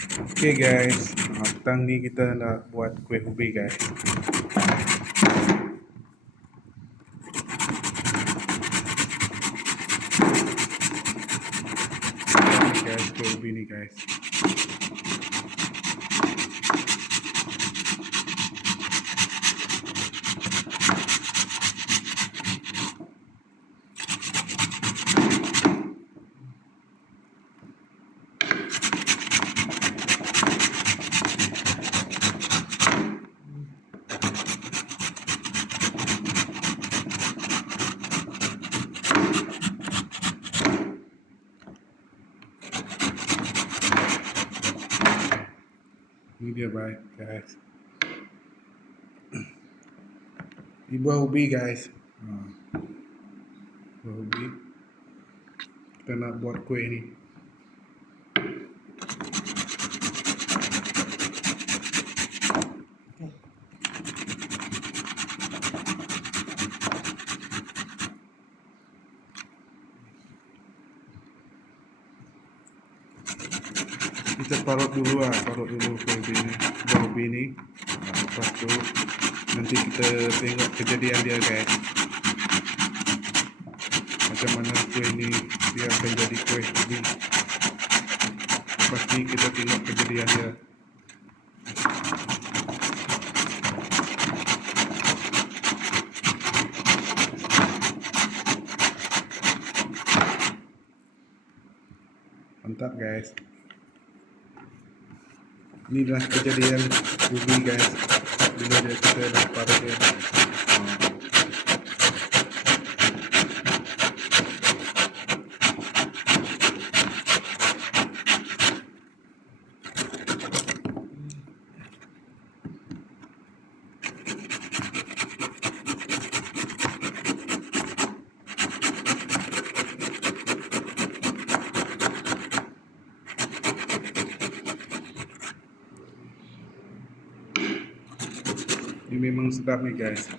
Okay guys, ah, petang ni kita nak buat kuih ubi guys. Ni guys, kuih ubi ni guys. Ni dia bye guys. Ni buah ubi guys. Ha. Buah ubi. Kita nak buat kuih ni. Parut dulu lah, parut dulu kuih ubi ni. Ha, lepas tu nanti kita tengok kejadian dia guys. Macam mana kuih ni dia akan jadi kuih ubi. Lepas ni kita tengok kejadian dia. Mantap guys. Inilah kejadian ubi guys. Bila dia kita dah parut Ini memang sedap ni guys.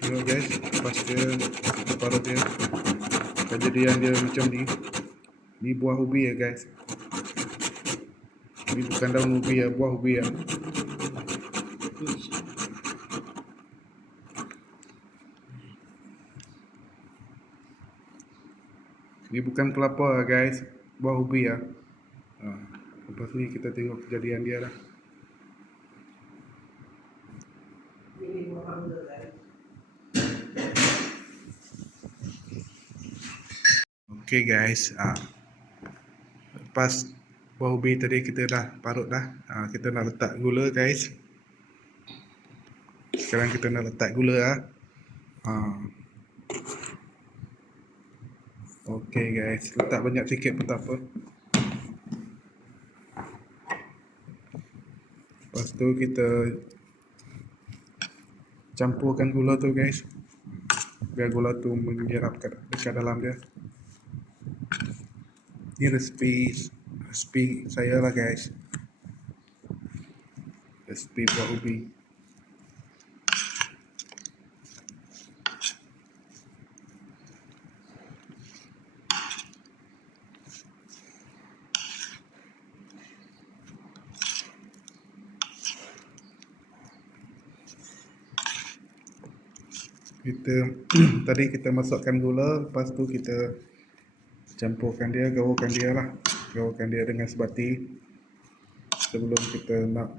Tengok guys, lepas dia parut dia kejadian dia macam ni. Ni buah ubi ya guys. Ni bukan daun ubi ya, buah ubi ya. Ni bukan kelapa ya guys, buah ubi ya. Ha. Lepas ni kita tengok kejadian dia lah. Okay guys, ah, lepas buah ubi tadi kita dah parut dah. Ah, kita nak letak gula guys. Sekarang kita nak letak gula ah. Ah. Okay guys, letak banyak sikit pun tak apa. Lepas tu kita campurkan gula tu guys. Biar gula tu menyerap kat dekat dalam dia. Ini resipi resipi saya lah guys. Resipi buah ubi. Kita tadi kita masukkan gula, lepas tu kita campurkan dia, gaulkan dia lah. Gaulkan dia dengan sebati sebelum kita nak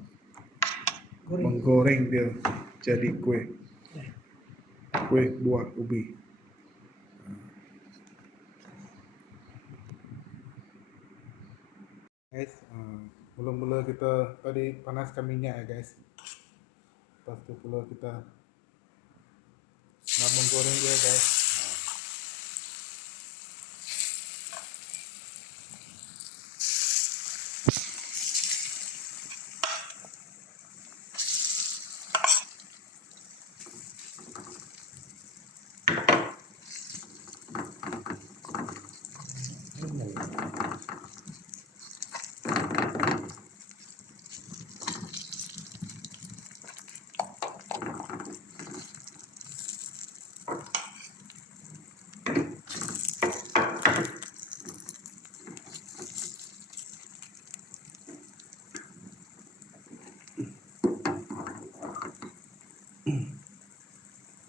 menggoreng dia jadi kuih. Kuih buah ubi. Guys, uh, mula-mula kita tadi panaskan minyak ya guys. Lepas tu pula kita nak menggoreng dia guys.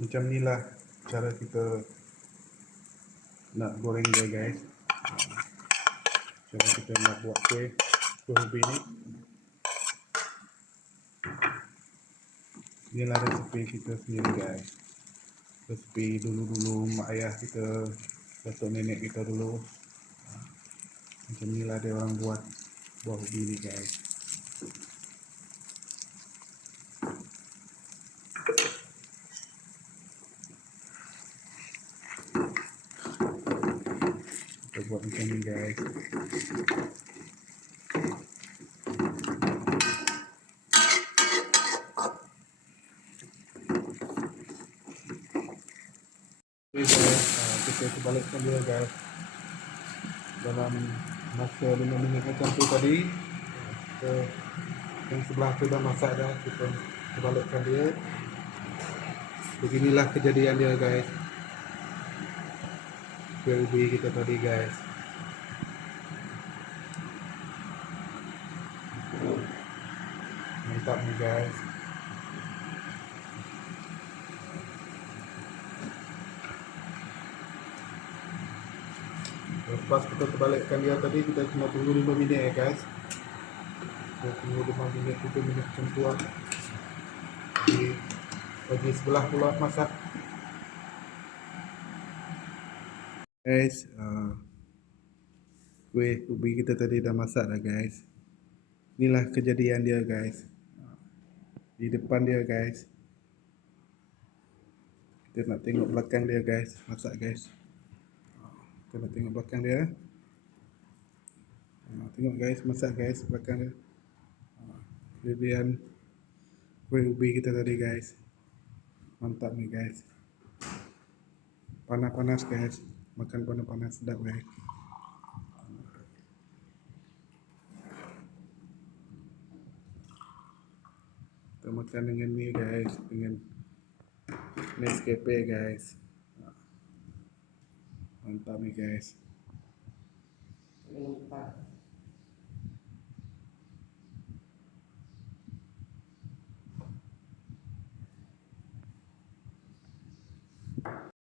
Macam ni lah cara kita nak goreng dia guys. Cara kita nak buat kuih kuih ubi ni. Inilah resepi kita sendiri guys. Resepi dulu-dulu mak ayah kita datuk nenek kita dulu. Macam ni lah dia orang buat buah ubi ni guys buat macam ni guys kita terbalikkan dia guys. Dalam masa 5 minit macam tu tadi kita yang sebelah tu dah masak dah kita terbalikkan dia. Beginilah kejadian dia guys ubi kita tadi guys mantap nih guys Lepas kita terbalikkan dia tadi kita cuma tunggu 5 minit ya guys. Kita tunggu 5 minit 7 minit macam tu lah. Bagi sebelah pula masak. Guys, uh, kuih ubi kita tadi dah masak dah guys. Inilah kejadian dia guys. Di depan dia guys. Kita nak tengok belakang dia guys. Masak guys. Kita nak tengok belakang dia. Tengok guys, masak guys belakang dia. Kejadian kuih ubi kita tadi guys. Mantap ni guys. Panas-panas guys. Makan panas-panas sedap guys. Kita makan dengan ni guys, dengan Nescafe guys. Mantap nih guys. Lupa.